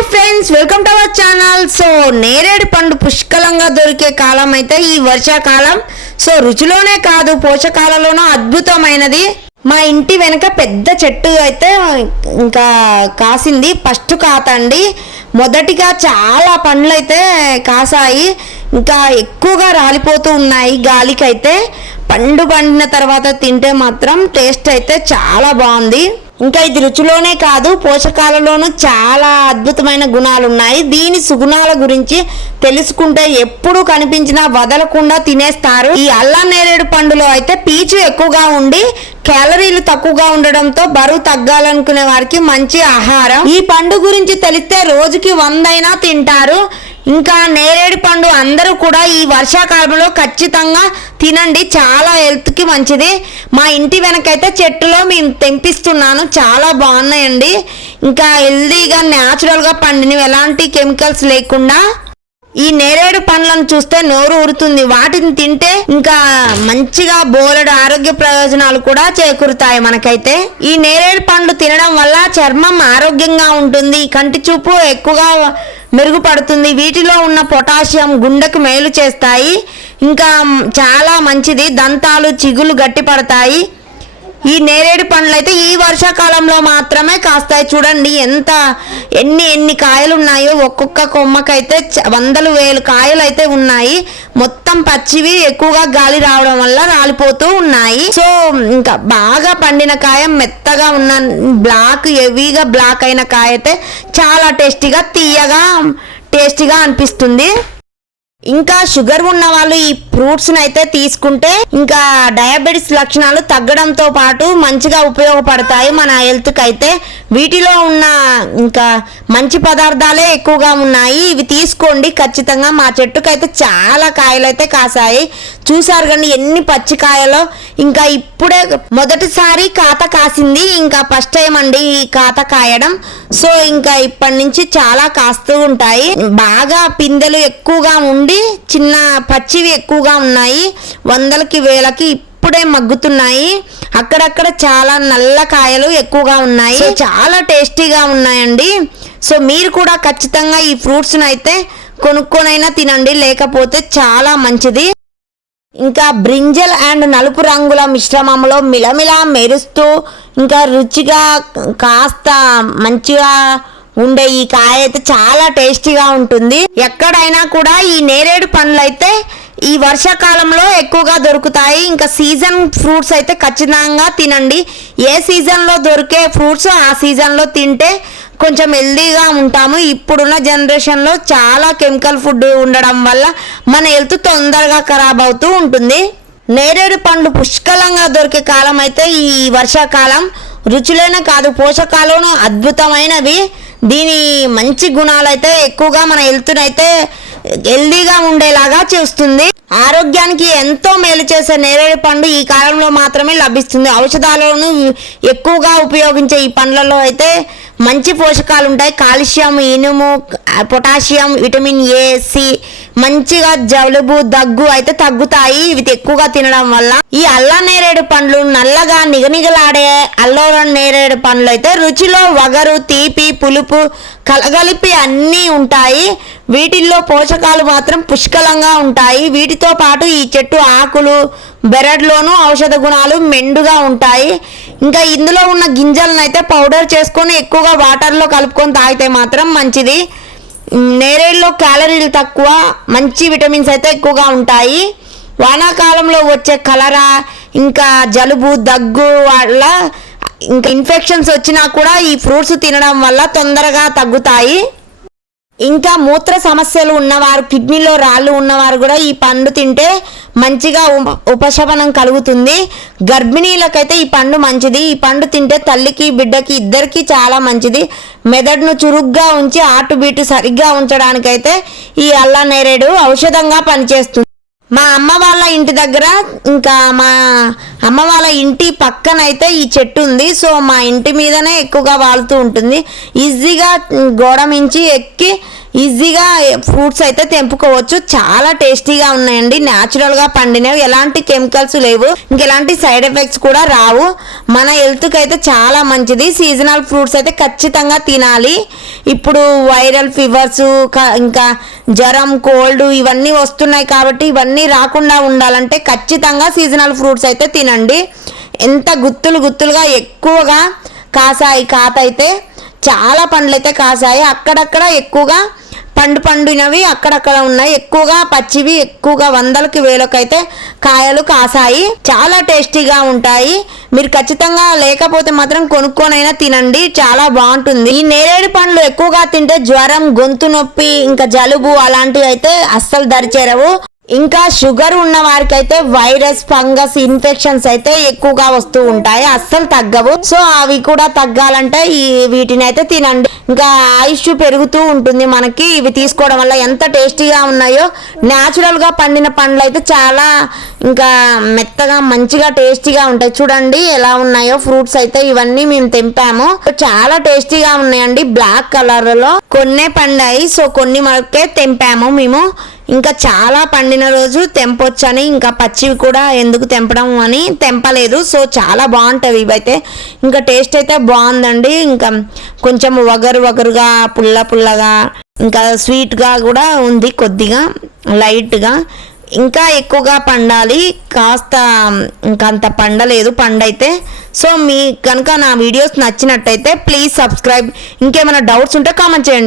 Hi friends, welcome to our channel. So నేరేడు పండు పుష్కలంగా దొరికే కాలం అయితే ఈ వర్షాకాలం. సో రుచిలోనే కాదు పోషకాలలోనూ అద్భుతమైనది. మా ఇంటి వెనక పెద్ద చెట్టు అయితే ఇంకా కాసింది. ఫస్ట్ కాతండి. మొదటిగా చాలా పండ్లు అయితే కాసాయి, ఇంకా ఎక్కువగా రాలిపోతూ ఉన్నాయి గాలికైతే. పండిన తర్వాత తింటే మాత్రం టేస్ట్ అయితే చాలా బాగుంది. ఇంకా ఇది రుచిలోనే కాదు పోషకాలలోనూ చాలా అద్భుతమైన గుణాలు ఉన్నాయి. దీని సుగుణాల గురించి తెలుసుకుంటే ఎప్పుడు కనిపించినా వదలకుండా తినేస్తారు. ఈ అల్లం నేరేడు పండులో అయితే పీచు ఎక్కువగా ఉండి క్యాలరీలు తక్కువగా ఉండడంతో బరువు తగ్గాలనుకునే వారికి మంచి ఆహారం. ఈ పండు గురించి తెలిస్తే రోజుకి 100 అయినా తింటారు. ఇంకా నేరేడు పండు అందరూ కూడా ఈ వర్షాకాలంలో ఖచ్చితంగా తినండి, చాలా హెల్త్కి మంచిది. మా ఇంటి వెనకైతే చెట్టులో మేము తెంపిస్తున్నాను, చాలా బాగున్నాయండి. ఇంకా హెల్తీగా న్యాచురల్గా పండినవి, ఎలాంటి కెమికల్స్ లేకుండా. ఈ నేరేడు పండ్లను చూస్తే నోరు ఊరుతుంది. వాటిని తింటే ఇంకా మంచిగా బోలెడు ఆరోగ్య ప్రయోజనాలు కూడా చేకూరుతాయి మనకైతే. ఈ నేరేడు పండ్లు తినడం వల్ల చర్మం ఆరోగ్యంగా ఉంటుంది, కంటి చూపు ఎక్కువగా మెరుగుపడుతుంది. వీటిలో ఉన్న పొటాషియం గుండెకు మేలు చేస్తాయి, ఇంకా చాలా మంచిది. దంతాలు చిగులు గట్టిపడతాయి. ఈ నేరేడు పండ్లు అయితే ఈ వర్షాకాలంలో మాత్రమే కాస్తాయి. చూడండి ఎన్ని కాయలు ఉన్నాయో. ఒక్కొక్క కొమ్మకైతే 100,000 కాయలు అయితే ఉన్నాయి. మొత్తం పచ్చివి, ఎక్కువగా గాలి రావడం వల్ల రాలిపోతూ ఉన్నాయి. సో ఇంకా బాగా పండిన కాయ మెత్తగా ఉన్న హెవీగా బ్లాక్ అయిన కాయ అయితే చాలా టేస్టీగా తీయగా టేస్టీగా అనిపిస్తుంది. ఇంకా షుగర్ ఉన్న వాళ్ళు ఈ ఫ్రూట్స్ని అయితే తీసుకుంటే ఇంకా డయాబెటిస్ లక్షణాలు తగ్గడంతో పాటు మంచిగా ఉపయోగపడతాయి మన హెల్త్కి అయితే. వీటిలో ఉన్న ఇంకా మంచి పదార్థాలే ఎక్కువగా ఉన్నాయి. ఇవి తీసుకోండి ఖచ్చితంగా. మా చెట్టుకైతే చాలా కాయలు అయితే కాసాయి. చూసారు కానీ ఎన్ని పచ్చికాయలో. ఇంకా ఇప్పుడే మొదటిసారి కాత కాసింది, ఇంకా ఫస్ట్ టైం అండి ఈ కాత కాయడం. సో ఇంకా ఇప్పటి నుంచి చాలా కాస్తూ ఉంటాయి. బాగా పిందెలు ఎక్కువగా ఉండి చిన్న పచ్చివి ఎక్కువగా ఉన్నాయి. 100కి 1000కి ఇప్పుడే మగ్గుతున్నాయి. అక్కడక్కడ చాలా నల్ల కాయలు ఎక్కువగా ఉన్నాయి. చాలా టేస్టీగా ఉన్నాయండి. సో మీరు కూడా ఖచ్చితంగా ఈ ఫ్రూట్స్ని అయితే కొనుక్కొనైనా తినండి, లేకపోతే చాలా మంచిది. ఇంకా బ్రింజల్ అండ్ నలుపు రంగుల మిశ్రమంలో మిలమిలా మెరుస్తూ ఇంకా రుచిగా కాస్త మంచిగా ఉండే ఈ కాయ అయితే చాలా టేస్టీగా ఉంటుంది. ఎక్కడైనా కూడా ఈ నేరేడు పండ్లు అయితే ఈ వర్షాకాలంలో ఎక్కువగా దొరుకుతాయి. ఇంకా సీజన్ ఫ్రూట్స్ అయితే ఖచ్చితంగా తినండి. ఏ సీజన్లో దొరికే ఫ్రూట్స్ ఆ సీజన్లో తింటే కొంచెం హెల్దీగా ఉంటాము. ఇప్పుడున్న జనరేషన్లో చాలా కెమికల్ ఫుడ్ ఉండడం వల్ల మన హెల్త్ తొందరగా ఖరాబ్ అవుతూ ఉంటుంది. నేరేడు పండ్లు పుష్కలంగా దొరికే కాలం అయితే ఈ వర్షాకాలం. రుచులైన కాదు పోషకాలను అద్భుతమైనవి. దీని మంచి గుణాలు అయితే ఎక్కువగా మన హెల్త్ని అయితే హెల్దీగా ఉండేలాగా చేస్తుంది. ఆరోగ్యానికి ఎంతో మేలు చేసే నేరేడు పండు ఈ కాలంలో మాత్రమే లభిస్తుంది. ఔషధాలను ఎక్కువగా ఉపయోగించే ఈ పండ్లలో అయితే మంచి పోషకాలు ఉంటాయి. కాల్షియం, ఇనుము, పొటాషియం, విటమిన్ ఏ, సి. మంచిగా జలుబు దగ్గు అయితే తగ్గుతాయి ఇవి ఎక్కువగా తినడం వల్ల. ఈ అల్లం నేరేడు పండ్లు నల్లగా నిగనిగలాడే అల్లం నేరేడు పండ్లు అయితే రుచిలో వగరు, తీపి, పులుపు కలగలిపి అన్నీ ఉంటాయి. వీటిల్లో పోషకాలు మాత్రం పుష్కలంగా ఉంటాయి. వీటితో పాటు ఈ చెట్టు ఆకులు బెరడ్లోనూ ఔషధ గుణాలు మెండుగా ఉంటాయి. ఇంకా ఇందులో ఉన్న గింజలను అయితే పౌడర్ చేసుకొని ఎక్కువగా వాటర్లో కలుపుకొని తాగితే మాత్రం మంచిది. నేరేడులో క్యాలరీలు తక్కువ, మంచి విటమిన్స్ అయితే ఎక్కువగా ఉంటాయి. వానాకాలంలో వచ్చే కలరా, ఇంకా జలుబు దగ్గు వల్ల ఇంకా ఇన్ఫెక్షన్స్ వచ్చినా కూడా ఈ ఫ్రూట్స్ తినడం వల్ల తొందరగా తగ్గుతాయి. ఇంకా మూత్ర సమస్యలు ఉన్నవారు, కిడ్నీలో రాళ్ళు ఉన్నవారు కూడా ఈ పండు తింటే మంచిగా ఉపశమనం కలుగుతుంది. గర్భిణీలకైతే ఈ పండు మంచిది. ఈ పండు తింటే తల్లికి బిడ్డకి ఇద్దరికి చాలా మంచిది. మెదడును చురుగ్గా ఉంచి హార్ట్ బీట్ సరిగ్గా ఉంచడానికైతే ఈ అల్లం నేరేడు ఔషధంగా పనిచేస్తుంది. మా అమ్మ వాళ్ళ ఇంటి దగ్గర ఇంకా మా అమ్మ వాళ్ళ ఇంటి పక్కనైతే ఈ చెట్టు ఉంది. సో మా ఇంటి మీదనే ఎక్కువగా వాలుతూ ఉంటుంది. ఈజీగా గోడ మించి ఎక్కి ఈజీగా ఫ్రూట్స్ అయితే తెంపుకోవచ్చు. చాలా టేస్టీగా ఉన్నాయండి, న్యాచురల్గా పండినవి, ఎలాంటి కెమికల్స్ లేవు, ఇంకెలాంటి సైడ్ ఎఫెక్ట్స్ కూడా రావు. మన హెల్త్కి అయితే చాలా మంచిది. సీజనల్ ఫ్రూట్స్ అయితే ఖచ్చితంగా తినాలి. ఇప్పుడు వైరల్ ఫీవర్స్, ఇంకా జ్వరం, కోల్డ్ ఇవన్నీ వస్తున్నాయి కాబట్టి ఇవన్నీ రాకుండా ఉండాలంటే ఖచ్చితంగా సీజనల్ ఫ్రూట్స్ అయితే తినండి. ఎంత గుత్తులుగా ఎక్కువగా కాసాయి, కాతైతే చాలా పండ్లు అయితే కాసాయి. అక్కడక్కడ ఎక్కువగా పండినవి అక్కడక్కడ ఉన్నాయి, ఎక్కువగా పచ్చివి ఎక్కువగా వందలకి వేలకు అయితే కాయలు కాసాయి. చాలా టేస్టీగా ఉంటాయి. మీరు ఖచ్చితంగా లేకపోతే మాత్రం కొనుక్కొనైనా తినండి, చాలా బాగుంటుంది. ఈ నేరేడు పండ్లు ఎక్కువగా తింటే జ్వరం, గొంతు నొప్పి, ఇంకా జలుబు అలాంటివి అయితే అస్సలు దరిచేరవు. ఇంకా షుగర్ ఉన్న వారికి అయితే వైరస్, ఫంగస్ ఇన్ఫెక్షన్స్ అయితే ఎక్కువగా వస్తూ ఉంటాయి, అస్సలు తగ్గవు. సో అవి కూడా తగ్గాలంటే వీటిని అయితే తినండి. ఇంకా ఆయుష్ పెరుగుతూ ఉంటుంది మనకి ఇవి తీసుకోవడం వల్ల. ఎంత టేస్టీగా ఉన్నాయో, న్యాచురల్ గా పండిన పండ్లు అయితే చాలా ఇంకా మెత్తగా మంచిగా టేస్టీగా ఉంటాయి. చూడండి ఎలా ఉన్నాయో ఫ్రూట్స్ అయితే. ఇవన్నీ మేము తెంపాము, చాలా టేస్టీగా ఉన్నాయండి. బ్లాక్ కలర్ లో కొన్నే పండాయి, సో కొన్ని మనకే తెంపాము మేము. ఇంకా చాలా పండిన రోజు తెంపొచ్చని, ఇంకా పచ్చివి కూడా ఎందుకు తెంపడం అని తెంపలేదు. సో చాలా బాగుంటాయి ఇవైతే. ఇంకా టేస్ట్ అయితే బాగుందండి. ఇంకా కొంచెం వగరుగా, పుల్లగా, ఇంకా స్వీట్గా కూడా ఉంది, కొద్దిగా లైట్గా. ఇంకా ఎక్కువగా పండాలి, కాస్త ఇంకా అంత పండలేదు పండైతే. సో మీ కనుక నా వీడియోస్ నచ్చినట్టయితే ప్లీజ్ సబ్స్క్రైబ్. ఇంకేమైనా డౌట్స్ ఉంటే కామెంట్ చేయండి.